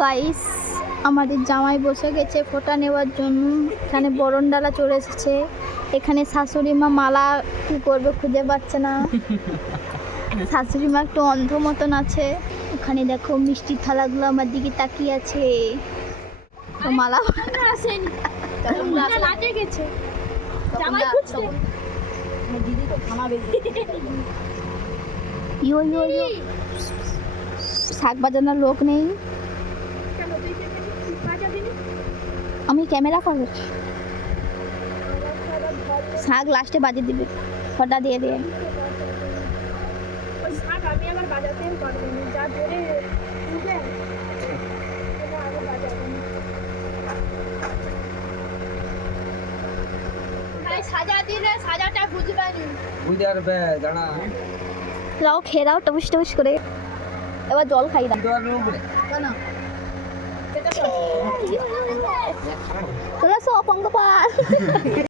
Guys, আমাদের জামাই বসে গেছে ফোঁটা নেওয়ার জন্য। এখানে বরণডালা চলে এসেছে। এখানে শাশুড়ি মা মালা কি করবে খুঁজে পাচ্ছে না। শাশুড়ি মা একটু অন্ধ মতন আছে। ওখানে দেখো মিষ্টি থালাগুলো আমার দিকে তাকিয়ে আছে। তো মালা আসেনি লাগে গেছে জামাই খুঁজতে দিদি তো থামাবে ইয়ো ইয়ো ইয়ো, শাক বাজানোর লোক নেই। কেন তুই বাজাবি না? আমি ক্যামেরা করবো, শাক লাস্টে বাজে দিবে, ফটা দিয়ে দিয়ে। ওই শাক আমি আবার বাজাতেও পারবো না, যা ধরে তুলবে আগে বাজাবো না। ভাই সাজা দিলে সাজাটা বুঝবে না। বুঝতে পারবে জানা লাও খেয়ে দাও টুস টুস করে। এবার জল খাই দাও। না চলে আসো পঙ্গপাল।